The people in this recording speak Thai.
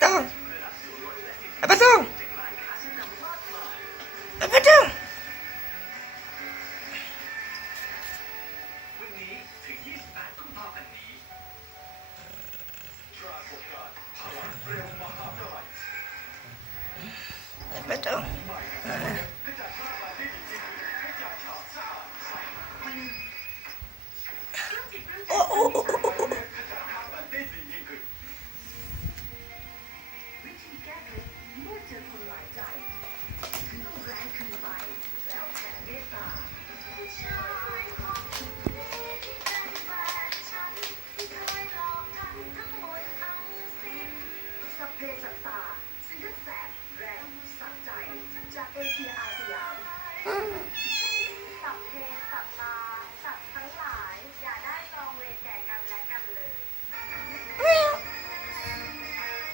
Tong. Apa tong? Apa tong? Apa tong? Oh, oh, oh, oh, oh. วิธีแก้เคล็ดเมื่อเจอคนหลายใจต้องแรงขึ้นไปแล้วแผ่เมตตาผู้ชายคนนี้ที่เป็นแฟนฉันที่เคยหลอกกันทั้งหมดทั้งสิ้นสัพเพสัตตาซึ่งทั้งแสบแรงสักใจจากเอเชียอาสยาม